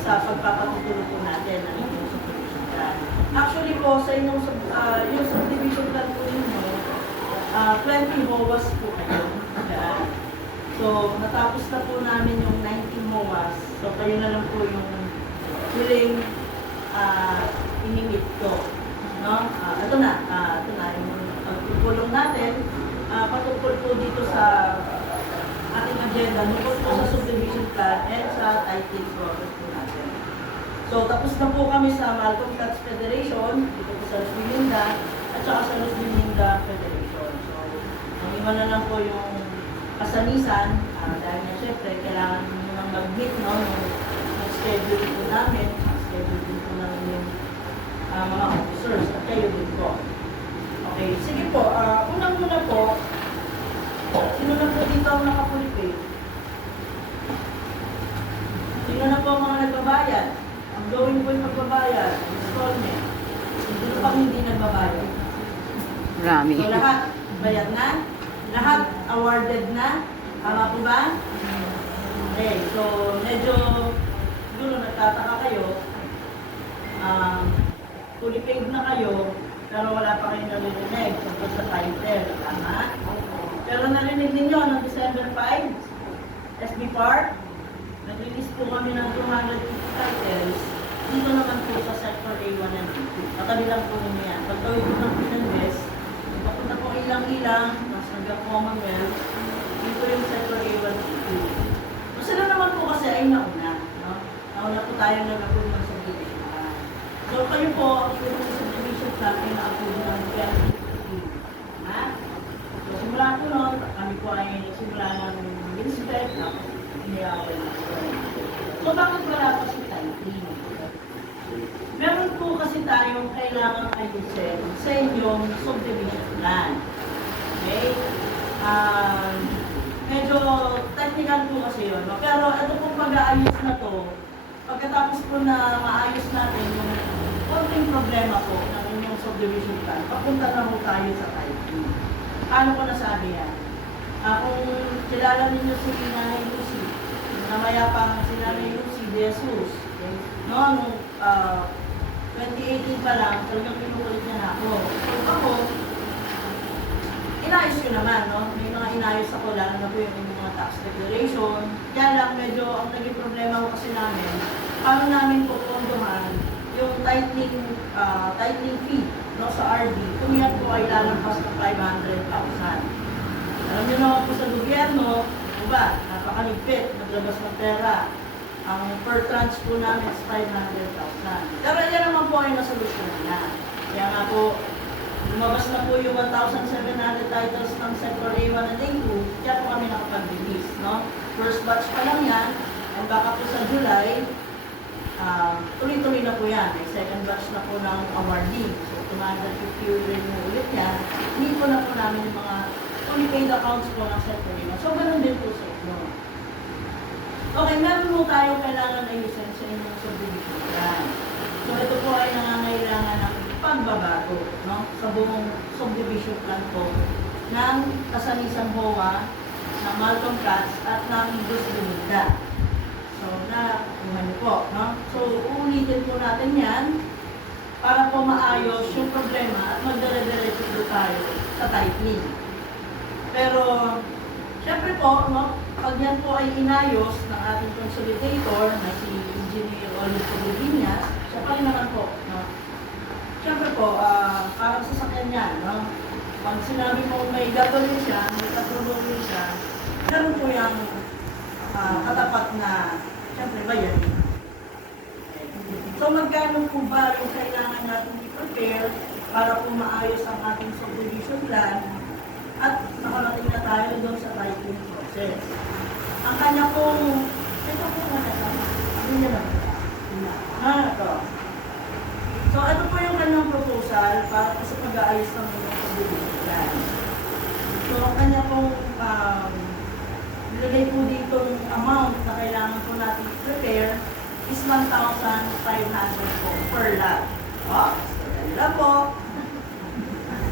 sa pagpapatutulo po natin ng inyong subdivision plan. Actually po, sa inyong yung subdivision plan po ninyo, 20 MOAs po kayo. Yan. So, natapos na po namin yung 19 MOAs. So, kayo na lang po yung huling inimit ko. No? Ito na yung pagpupulong natin. Patungkol po dito sa ating agenda, nukol po sa subdivision plan and sa titling process po natin. So, tapos na po kami sa Malcolm Cats Federation, dito po sa Los Biminda, at saka sa Los Biminda Federation. So, ang iba na lang po yung kasanisan, dahil nga syempre, kailangan nyo nang mag-meet, no? Yung schedule po namin, schedule din po namin yung mga officers, at kayo din po. Okay, sige po, unang-una po, sino na po dito ang nakapulipid? Sino na po ang mga nagbabayad? Ang gawin po yung magbabayad, installment. Sino pang hindi nagbabayad? Marami. So lahat, bayad na? Lahat awarded na? Tama po ba? Okay, so medyo siguro nagtataka kayo. Fully paid na kayo, pero wala pa kayong narinig tungkol sa title. Tama? Pero narinig ninyo noong December 5, SB Park, nag-release po kami ng 250 titles. Dito naman po sa Sector A1 and A2. Katabi lang po ninyo yan. Pagtawid po ng Pinandes, papunta po ilang-ilang, tapos nag-Commonwealth, dito yung Sector A1 and A2. So sila naman po kasi ay nauna. No? Nauna po tayo nag-approve ng subdivision plan. So kayo po, ang inyong subdivision plan ay na-approve ng PNP. Ha? So simula po noon, kami po ay nagsimula ng inspect, tapos iniyawal na po. So bakit wala pa si titling? Meron po kasi tayong kailangan ayusin sa inyong subdivision plan. Okay? Medyo technical po kasi yun. No? Pero ito pong pag-aayos na to, pagkatapos po na maayos natin yung konting problema po ng inyong subdivision plan, papunta na po tayo sa titling. Paano ko nasabi yan? Kung kilala ninyo si Nanay Lucy, namaya pang si Nanay Lucy de Jesus, okay? No, nung 2018 pa lang, talagang pinukulit niya na ako. So ako, inayos ko naman, no? May mga inayos ako, lalo na po yung mga tax declaration. Kaya lang, medyo ang naging problema ko kasi namin, paano namin pupunduhan yung titling fee, no, sa RD, kung yan po ay lalampas ng 500,000. Alam niyo naman po sa gobyerno, diba, napakaligpit, naglabas ng pera. Ang per tranche po namin is 500,000. Pero yan naman po ay nasolusyon na. Kaya nga po, lumabas na po yung 1,700 titles ng Sector A1 and A2, kaya po kami nakapag-release, no? First batch pa lang yan, and baka po sa July, tuloy-tuloy na po yan. May second batch na po ng awarding. So, 250 rin mo ulit yan. Hindi po na po namin yung mga fully paid accounts po ng Sector A1. So, ganun din po sa inyo. Okay, meron po tayo kailangan ayusin sa inyong subdivision plan. So, ito po ay nangangailangan ng pagbabago, no? Sa buong subdivision plan po ng Kasanisan HOA, ng Malcolm Cats at ng Los Biminda. So, nakuha niyo po, no? So, uulitin po natin yan para po maayos yung problema at magdire-diretso po tayo sa titling. Pero, syempre po, no? Pag yan po ay inayos ng ating consolidator na si Engineer Oliver Viñas, siya pa rin naman po, no? Siyempre po, parang sasakyan yan, no? Pag sinabi mo may gagawin siya, may katulungin siya, meron po yung katapat na, siyempre bayad. So magkano po ba yung kailangan natin i-prepare para po maayos ang ating subdivision plan at nakarating na tayo doon sa titling process. Ang kanya pong, ito po nga ito, ano niya lang? Ito. So, ito po yung kanyang proposal para po sa pag-aayos ng subdivision plan. So, ang kanya pong nilagay po dito amount na kailangan po natin prepare is 1,500 po per lot. Oh, so, yan lang po.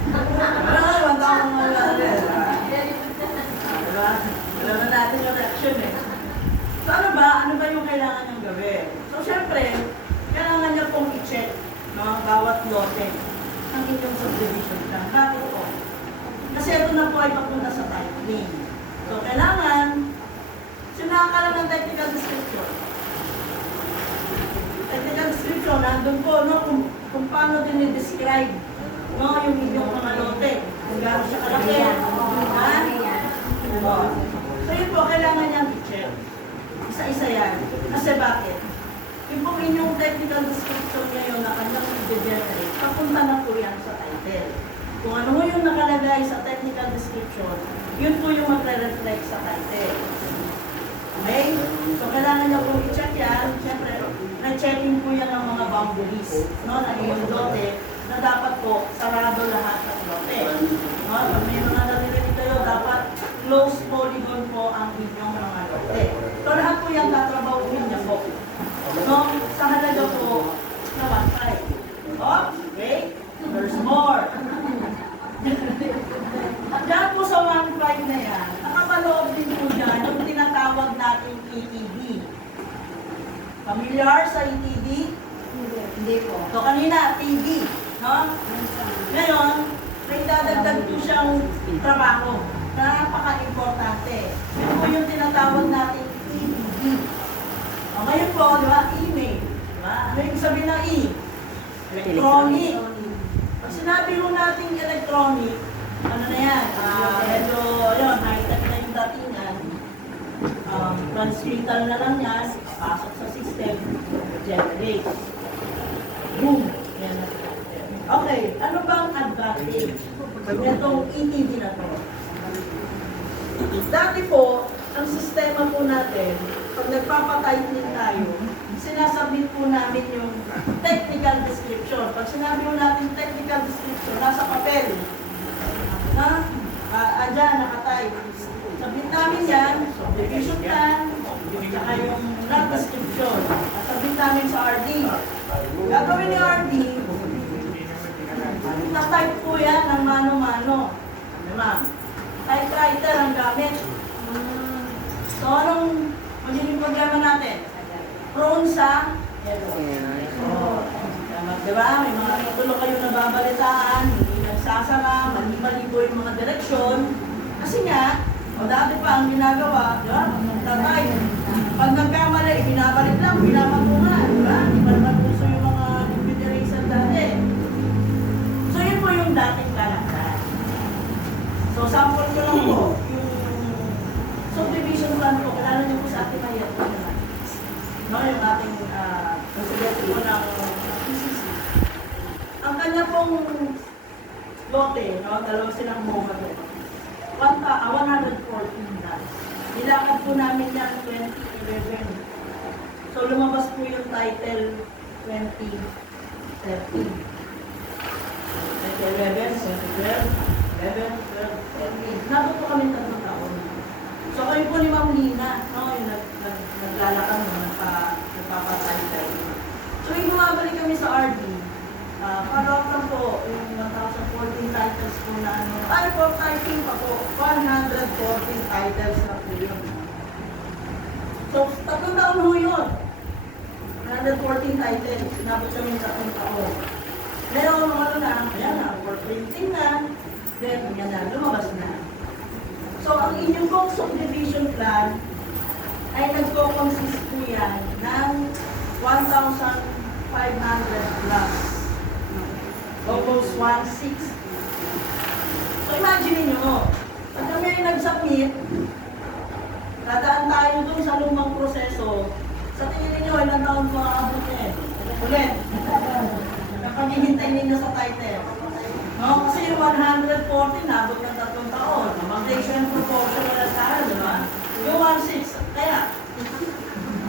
1,500. Diba? Alam na natin yung reaction eh. So, ano ba yung kailangan niyang gawin? So, syempre, doon po, no, kung paano din i-describe, no, yung inyong mga lote. Kung gaano siya kalaki. Ha? So yun po, kailangan niyang i-check. Isa-isa yan. Kasi bakit? Yung pong inyong technical description ngayon na kanyang i-generate, papunta na po yan sa title. Kung ano mo yung nakalagay sa technical description, yun po yung magre-reflect sa title. Okay? So, kailangan niyo po i-check yan. Siyempre, na-checking po yan ng mga boundaries, no, na yung lote, na dapat po sarado lahat ng lote. No? Pag may mga narinig kayo, dapat close polygon po ang inyong mga lote. So, lahat po yan tatrabahuin niya po. No? Sa halaga po na 1.5. Okay? There's more. At dahil po sa 1.5 na yan, nakakaloob din po dyan yung tinatawag nating ETD. Familiar sa ETD? Hindi po. So kanina, TD. No? Ngayon, may dadagdag po siyang trabaho na napaka-importante. Yun po yung tinatawag nating ETD. O ngayon po, di ba, email. Diba? Ano yung sabihin ng E? Electronic. Pag sinabi mo natin electronic, ano na yan? Medyo, yun, high-tech na yung datingan. Transmittal na lang yan, pasok sa system, generate. Boom! Yan na. Okay, ano bang advantage nitong ETD na to? Dati po, ang sistema po natin, pag nagpapatightening tayo, sinasabit po namin yung technical description. Pag sinabi mo natin technical description, nasa papel. Ha? Adyan, nakatype. Sabit namin yan, subdivision plan, saka yung not description. At sabit namin sa RD. Gagawin ni RD, na-type po yan ng mano-mano. Diba? Typewriter ang gamit. So, anong magiging problema natin? Prone sa error. Diba? May mga titulo kayo nababalitaan, hindi nagsasara, mali-mali po yung mga direksyon. Kasi nga, o dati pa ang ginagawa, diba? Tatay. Pag nagkamali, binabalik lang, binapatungan. Diba? Di ba naman puso yung mga liquid eraser dati. So, yun po yung dating kalakad. So, sample ko lang po, yung subdivision plan po, kilala niyo po sa ating mayat po naman. No, yung ating presidente po ng PCC. Ang kanya pong lote, no, dalawa silang MOA doon. 114 na. Nilakad po namin yan 2011. So, lumabas po yung title 2013. 2011, 2012, 11, 12, 13. Nabot po kami 3 taon. So, kayo po ni Ma'am Lina, no, yung naglalakad mo, nagpapatitle. So, yung bumabalik kami sa RD, parang lang po, yung 1,014 titles po na ano, ay, for typing pa po, 114 titles na po yun. So, 3 taon ho yun. 114 titles, nabot kami 3 taon. Ngayon, ano na, ayan na, for printing na, then, yan na, lumabas na. So, ang inyong pong subdivision plan ay nagko-consist po yan ng 1,500 plus. Almost 1,600. So, imagine nyo, pag kami ay nag-submit, dadaan tayo dun sa lumang proseso, sa tingin ninyo, ilang taon po aabot niya eh? Ulit. Kapag hihintay ninyo sa title. No? Kasi yung 114, nabot ng 3 taon. Mag-ratio and proportional na sana, di ba? Yung 1,600, kaya.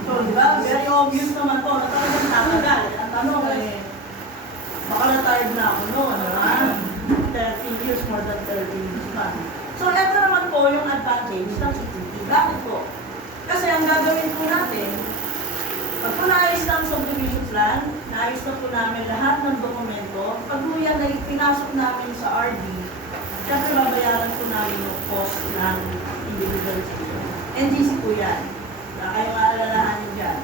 So, di ba? Very obvious naman po na talagang tatagal. Ang tanong eh, baka na-tired na ako noon, di ba? 13 years, more than 13 years pa. So, ito naman po yung advantage ng ETD. Bakit po? Kasi ang gagawin po natin, pag po naayos ng subdivision plan, naayos na po namin lahat ng dokumento, pag po yan ay pinasok namin sa RD, syempre babayaran po namin yung cost ng individual section. NGC po yan. Kaya kayo maalalahanin dyan.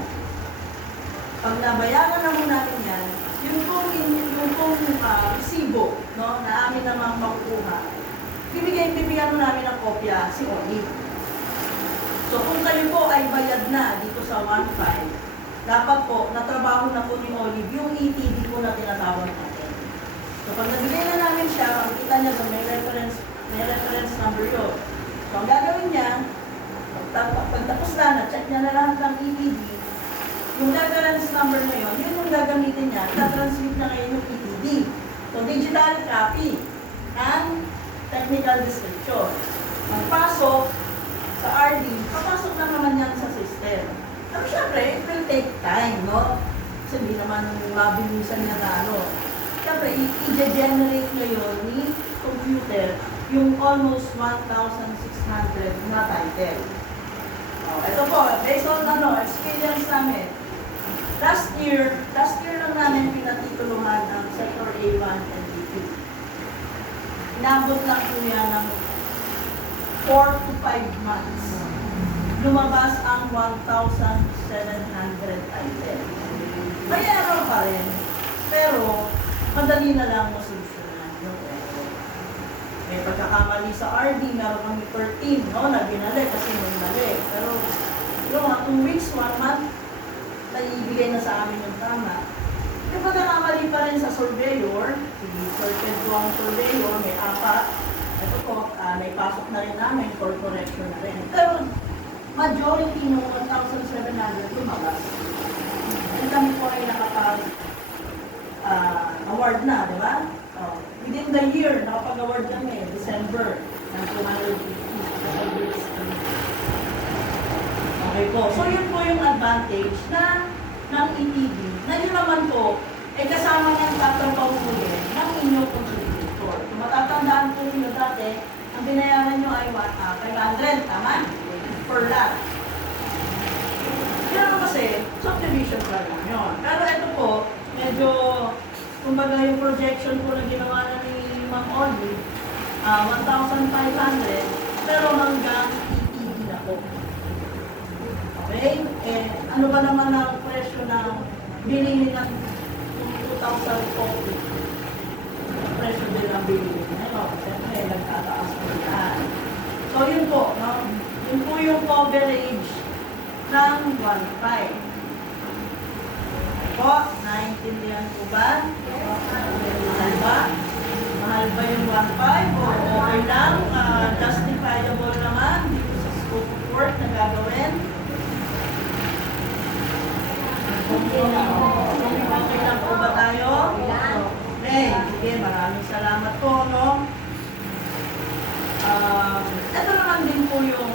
Pag nabayaran na mo natin yan, yung pong resibo, no, na amin namang makukuha, bibigyan mo namin ng kopya si audit. So kung kayo po ay bayad na dito sa 1.5, dapat po, natrabaho na po ni Olive yung ETD po na tinatawag natin. So, pag nabigay na namin siya, makikita niya doon, may reference number yun. So, ang gagawin niya, pagtapos na, check niya na lahat ng ETD, yung reference number na yun, yun yung gagamitin niya, itatransmit na ngayon yung ETD. So, digital copy ng technical description. Magpasok sa RD, papasok na naman yan sa system. Pero syempre, it will take time, no? Kasi hindi naman mabilisan niya na ano. Syempre, i-generate ngayon ni computer yung almost 1,600 na title. Oh, ito po, based on experience namin. Last year lang namin pinatituluhan ang Sector A1 and A2. Inabot lang po yan ng 4 to 5 months. Lumabas ang 1,700 items. May error pa rin, pero madali na lang masolusyonan yung error. May pagkakamali sa RD, meron kami 13, no, na binali kasi may mali. Pero, yung 2 weeks, 1 month, naibigay na sa amin yung tama. May pagkakamali pa rin sa surveyor, sorted ko ang surveyor, may 4. Ito po, may pasok na rin namin for correction na rin. Pero, majority ng 1,700 lumabas. And kami po ay nakapag-award na, di ba? Oh, within the year, nakapag-award kami, December, ng 250. Okay po. So, yun po yung advantage ng ETD. Na yun naman po, kasama ng tatrabahuhin ng inyong contributor. Kung matatandaan po nyo dati, ang binayaran nyo ay 500, tama? Per lot. Kaya kasi, subdivision pa lang yun. Pero ito po, medyo, kumbaga yung projection po na ginawa na ni Ma'am Olive, 1,500, pero hanggang ETD na po. Okay? Ano ba naman ang presyo ng bilhin ng 2040? Presyo din ang bilhin ngayon. Siyempre, nagtataas po yan. So, yun po, no? Yun po yung coverage ng 1.5. Po, naintindihan po ba? Mahal ba? Mahal ba yung 1.5? O okay lang? Justifiable naman dito sa scope of work na gagawin? Okay lang po ba tayo? Okay, sige, maraming salamat po, no? Ito naman din po yung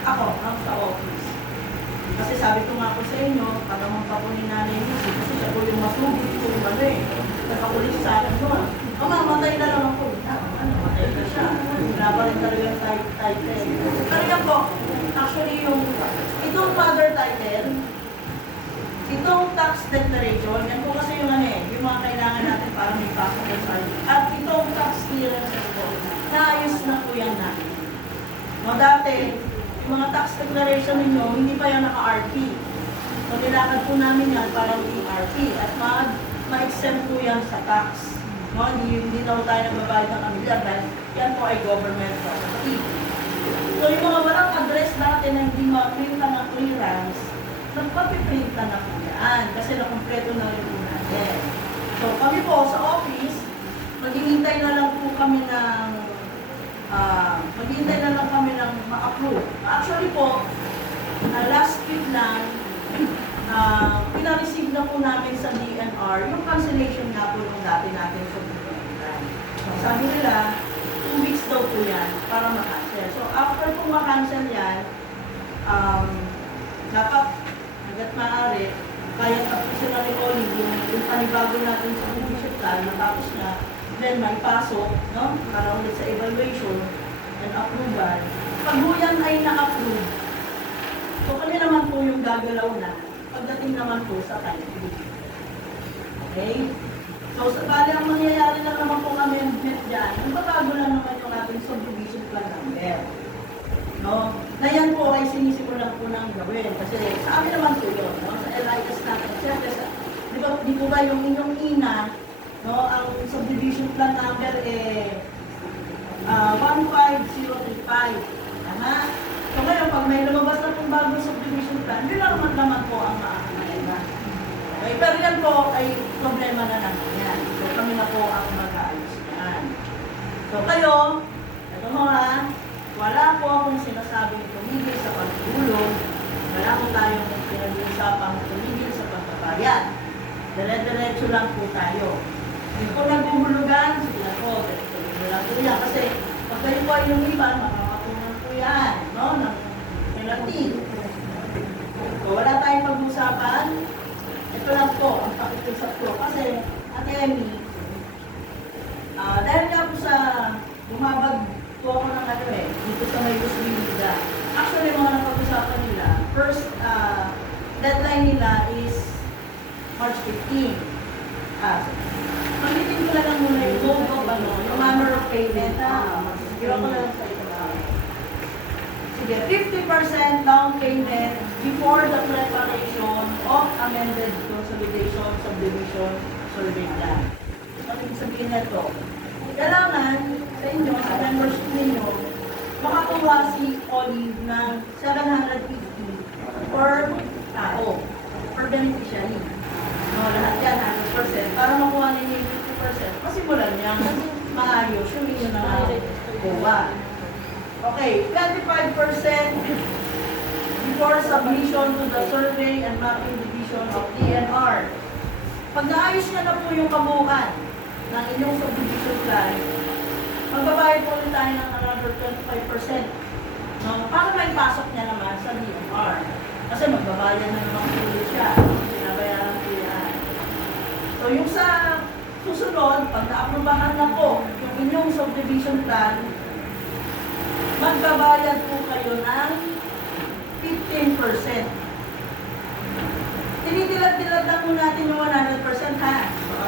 ako sa office. Kasi sabi ko nga po sa inyo, panahon pa po ni Nanay Lucy, kasi siya po yung masugod ko yung nakakulis sa akin doon. Mamatay na lang ako. Mamatay na siya. Wala pa rin talaga yung title. Pero yan po, actually itong mother title, itong tax declaration, yan po kasi yung yung mga kailangan natin para may pasok yung salary. At itong tax clearances po, naayos na po yan natin. No, dati, yung mga tax declaration ninyo, hindi pa yan naka-RP. So, nilakad po namin yan parang ERP at ma-exempt po yan sa tax. No, hindi na po tayo nagbabayad ng amilyar dahil yan po ay government property. So, yung mga walang address natin na hindi ma-print ng clearance, nagpapiprint na po yan kasi nakumpleto na rin po natin. So, kami po sa office, maghihintay na lang po kami ng ma-approve. Actually po, last week lang, pinareceive na po namin sa DNR yung cancellation na po nung dati natin sa DNR. So, sabi nila, 2 weeks daw po yan para ma-cancel. So, after po ma-cancel yan, dapat hanggat maaari, kaya tapusin na ni Olive yung panibago natin sa membership plan, natapos na, then maipasok, no? Para ulit sa evaluation and approval. Pag yan ay na-approve, so kami naman po yung gagalaw na pagdating naman po sa title. Okay? So, bali ang mangyayari lang naman po kami dyan, magbabago lang naman yung ating subdivision plan number. No? Na yan po ay sinisimulan po ng gawin. Kasi sa amin naman po yun, no? Sa LIS natin. Siyempre, di po ba yung inyong ina, no? Ang subdivision plan number 15035. Tama? So ngayon, pag may lumabas na pong bagong subdivision plan, yun lang naman po ang maaasahan. Okay, pero yan po ay problema na naman yan. So kami na po ang mag-aayos yan. So kayo, ito mo ha, wala po akong sinasabing tumigil sa pagtulong, wala po tayong pinag-uusapang tumigil sa pagpapayan. Dire-diretso lang po tayo. Hindi po nagbuhulugan, sige na po, dire-diretso lang po yan. Kasi pag kayo po ay lumipan, makakapunan po yan, no, ng penalty. So wala tayong pag-usapan, ito lang po, ang pakikisap ko. Kasi, Ate Emmy, dahil nga po sa lumabag po ako ng ano dito sa may Busbilida. Actually, mga napag-usapan nila, first deadline nila is March 15. Pagkitin ko lang muna yung mode of yung manner of payment. Ginawa ko lang sa ito. Sige, 50% down payment before the preparation of amended consolidation, subdivision, survey plan. Ano ibig sabihin na ito? Kailangan sa inyo, sa membership ninyo, makakuha si Olive ng 750 per tao, per beneficiary. No, lahat yan, 100%. Para makuha ninyo yung 50%, masimulan niya kasi maayos yung inyo na kuha. Okay, 25% before submission to the survey and mapping division of DNR. Pag naayos niya na po yung kabuuan ng inyong subdivision plan, magbabayad po ulit tayo ng another 25%. No? Para may pasok niya naman sa DNR. Kasi magbabayad na naman po ulit siya. Pinabayaran po yan. So yung sa susunod, pag na-aprobahan na po yung inyong subdivision plan, magbabayad po kayo ng 15%. Tinitilag-tilag lang po natin yung 100% ha.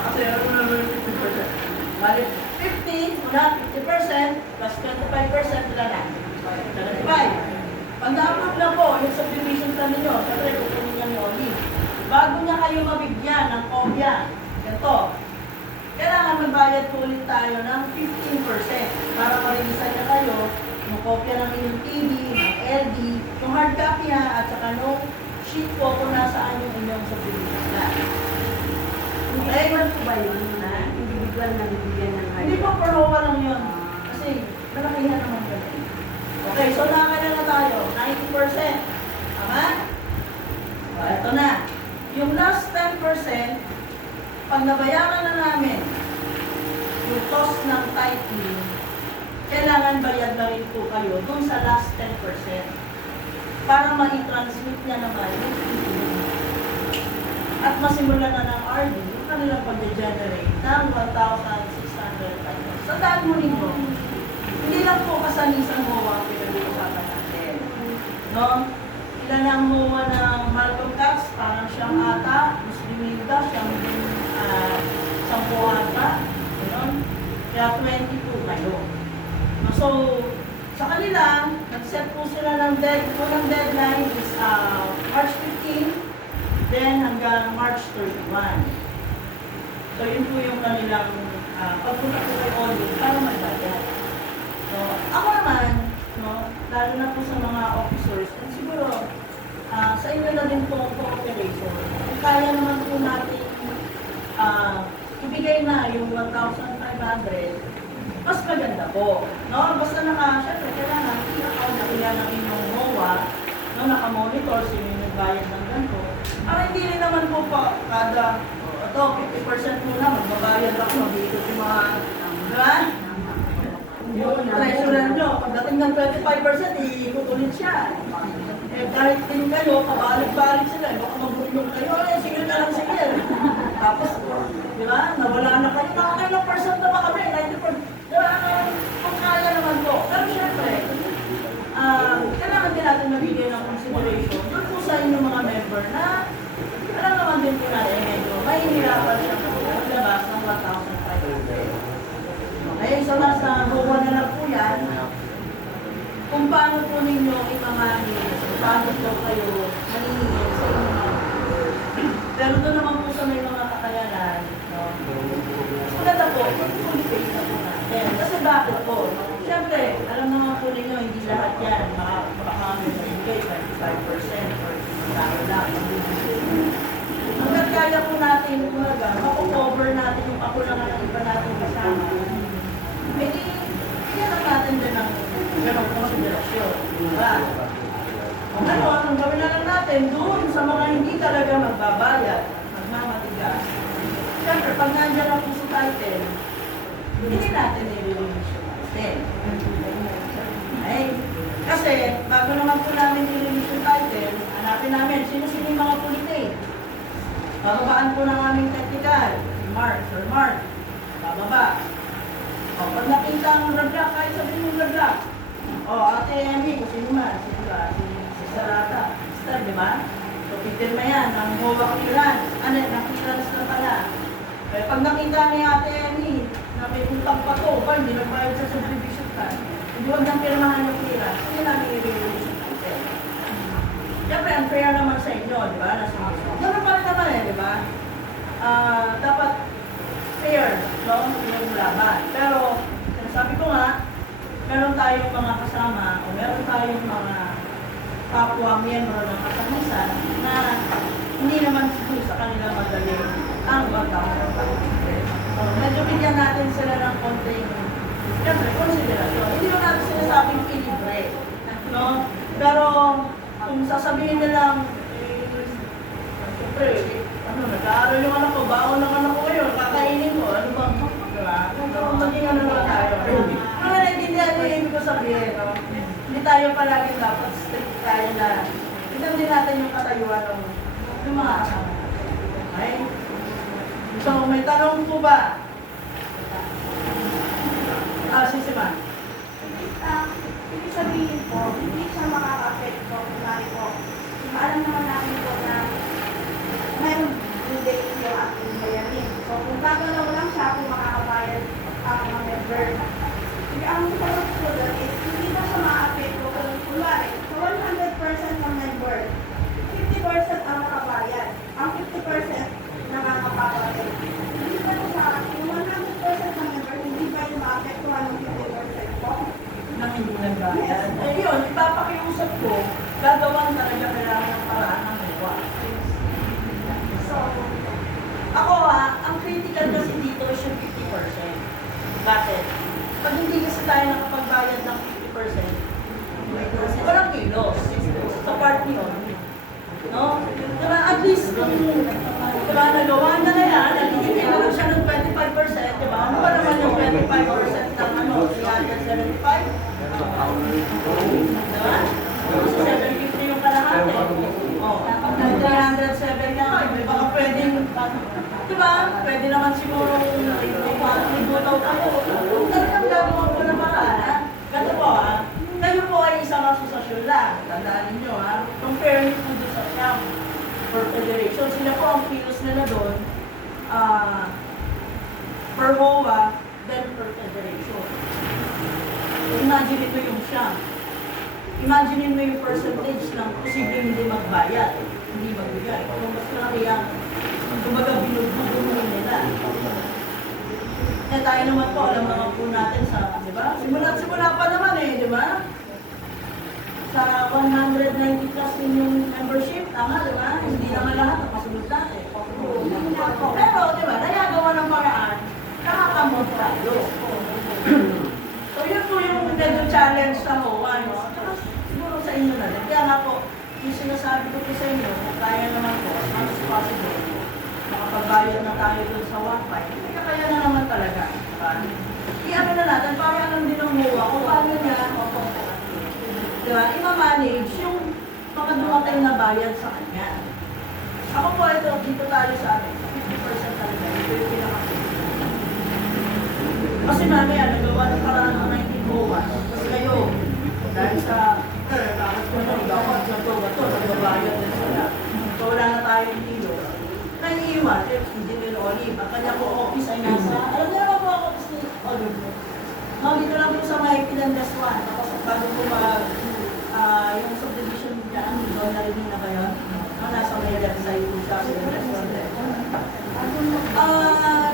Kasi ano naman yung 50%. Balik 50, una 50%, plus 25% wala na. 75. Pag na-approve na po yung subdivision plan ninyo, syempre kukunin niya ni Oli. Bago niya kayo mabigyan ng kopya, ganito, kailangan magbayad po ulit tayo ng 15% para ma-register na kayo yung kopya ng inyong TV, ng LD, yung hard copy ha, at saka nung sheet po kung nasaan yung inyong subdivision plan. Okay? Individual po ba yun na? Individual na bibigyan ng Hindi po prohowa lang yun. Kasi malakihan naman yun. Okay, so nakakala na tayo. 90%. Tama? O, eto na. Yung last 10%, pag nabayaran na namin yung cost ng titling, kailangan bayad na rin po kayo dun sa last 10% para ma-transmit niya naman yung titling. At masimulan na ng RD yung kanilang pag-generate ng 1,600 pesos. Sa daan mo ninyo, hindi lang po kasanisan MOA ang pinag-uusapan natin. No? Ilan ang MOA ng Malcolm X, parang siyang ata, Muslimilda, siyang 10 ata. Ganun. Kaya 20 po kayo. So, sa kanila, nag-set po sila ng unang deadline is March 15, then hanggang March 31. So, yun po yung kanilang pagpunta ko kay Oli para magbayad. So, ako naman, no, lalo na po sa mga officers, and siguro, sa inyo na din po ang cooperation. Kung kaya naman po natin ibigay na yung 1,500, mas maganda po. No? Basta syempre, kailangan i-account na kaya ng inyong MOA, no, naka-monitor, sino yung nagbayad ng ganito. Hindi rin naman po kada, ito, 50% muna, magbabayad ako, mag-iikot yung mga, diba? Yung treasurer nyo, pagdating ng 25%, iikot ulit siya. Kahit din kayo, pabalik-balik sila, baka mag-bulong kayo, sige na lang, sige. Tapos, di ba, nawala na kayo, nakakailang percent na ba kami, 90%. Diba, kung kaya naman po. Pero syempre, kailangan din natin mabigay ng consideration doon po sa inyong mga member na alam naman din po natin medyo may hirapan siya po maglabas ng 1,500. Okay, so nasa buwan na lang po yan. Kung paano po ninyo i-manage, paano po kayo maningin sa inyong pero doon naman po sa may mga kakayanan, no? Maganda po, fully paid na po natin. Kasi bakit po? Siyempre, alam naman po ninyo, hindi lahat yan makakamit. or magkano lang. Hanggat kaya po natin, umaga, makukover natin yung kakulangan ng iba natin kasama. Eh di, kaya lang natin din ng ganong konsiderasyon. Diba? Ano, anong gawin na lang natin doon sa mga hindi talaga magbabayad, magmamatigas. Siyempre, pag nandiyan ang puso title, hindi natin nililinis yung title. Ay, kasi, bago naman po namin nililinis yung title, hanapin namin, sino-sino yung mga pulitin. Bababaan po ng aming technical, si Mark, Sir Mark, bababa. O, pag nakita ang ragla, kahit sabihin yung ragla. O, Ate Emmy, kung sino man, si Sarata, sister, di ba? So, pipirma yan, ang huwag clearance. Ano, clearance na pala. Eh, pag nakita ni Ate Emmy, na may utang pa to, ba, hindi nagbayad sa subdivision plan, hindi huwag nang pirmahan yung clearance, hindi namin i-release yung title. Siyempre, unfair naman sa inyo, di ba? Ganun pa rin naman di ba? Dapat fair, no? Yung laban. Pero, sabi ko nga, meron tayong mga kasama, o meron tayong mga kapwa miyembro ng kasangisan na hindi naman sa kanila madali ang magkakaroon. So, medyo bigyan natin sila ng konting, siyempre, konsiderasyon. Hindi mo natin sinasabing ilibre, no? Pero, kung sasabihin nilang, siyempre, nag-aaral yung anak ko, baon ng anak ko ngayon, kakainin ko, ano bang, diba? Kung maging ano na tayo. Pero naiintindihan ko yung ibig ko sabihin, no? Hindi tayo palagi dapat strict tayo na, tignan din natin yung katayuan ng mga kasama natin. Okay? So, may tanong po ba? Sisima. Ibig sabihin po, hindi siya makaka-affect po, kunwari po. Alam naman namin po na mayroong due date yung ating bayarin. So, kung gagalaw lang siya, kung makakabayad ang mga member. Sige, ang sarap po doon is, hindi na siya makaka-affect po. Kunwari, sa 100% ng member, 50% ang nakabayad. Ang 50% nakakapabayad. Hindi ba po sa yung 100% ng member, hindi ba yung ma-affectuhan ng 50% po? Nang hindi nagbayad. Eh yun, ipapakiusap ko, gagawan talaga kailangan ng paraan ng gawa. So, ako ang critical kasi dito is yung 50%. Bakit? Pag hindi kasi tayo nakapagbayad ng 50%, walang kilos. Sa part nyo. No? Diba, at least, diba, nagawa na na yan, nagiging na lang siya ng 25%, diba? Ano ba naman yung 25% ng ano, 375? Diba? So, 750 yung kalahati. Oh, 307 na, may baka pwedeng, diba? Pwede naman siguro may butaw ako. Kung talagang gagawa ko na paraan, ganito po kayo po ay isang asosasyon lang. Tandaan ninyo compare nyo po doon sa SIAM for Federation. Sila po ang kilos nila doon, per HOA, then per Federation. So, imagine ito yung SIAM. Imagine mo yung percentage ng posibleng hindi magbayad, hindi magbigay. Kung mas malaki ang kumbaga binubunin nila. Eh tayo naman po, alam naman po natin sa, di ba? Simula pa naman di ba? Sa 190 plus yung membership, tama, di ba? Hindi naman lahat ang kasunod natin. Pero, di ba, nayagawa ng paraan, nakakamot tayo. So, yun po yung medyo challenge sa HOA, no? Tsaka siguro sa inyo na rin. Kaya nga po, yung sinasabi ko po sa inyo, kung kaya naman po, as much as possible, makapagbayad na tayo dun sa 1.5, kaya na naman talaga. I-ano na natin, para alam din ng HOA kung paano niya, diba, i-manage yung mga dumatay na bayad sa kanya. Ako po, ito, dito tayo sa amin, 50% talaga, ito yung pinaka-50. Kasi mamaya, nagawa ng paraan ng 19 HOA, kasi kayo, dahil sa, bakit ko na dapat sa to, nagbabayad din sila. So, wala na tayong kilo. Naiiwan, hindi nila Olive. Ang kanya po office ay nasa, alam niyo naman po ang office ni Olive. Dito lang po sa may Pinandas 1. Tapos bago po yung subdivision dyan, doon narinig na kayo. Nasa may left side po sa Pinandas 1.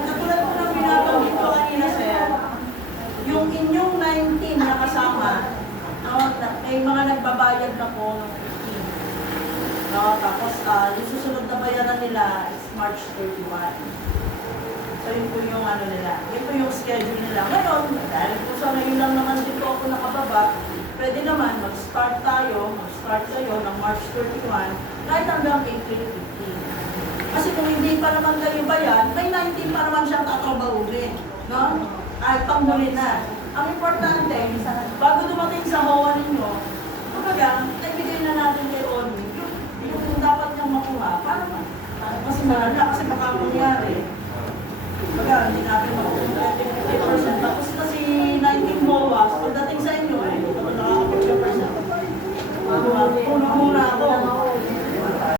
Katulad po ng binabanggit ko kanina, sir, yung inyong 19 na kasama, may mga nagbabayad na po ng 15. No? Tapos, yung susunod na bayaran nila is March 31. So, yun po yung ano nila. Yun po yung schedule nila. Ngayon, dahil po sa ngayon lang naman din po ako nakababa, pwede naman mag-start kayo ng March 31 kahit hanggang April 15. Kasi kung hindi pa naman kayo bayan, may 19 pa naman siyang tatrabahuin. No? Ay, panghuli na. Ang importante, bago dumating sa HOA ninyo, kumbaga, ibigay na natin kay Olmi yung dapat niyang makuha para mas malala kasi baka mangyari. Kumbaga, hindi natin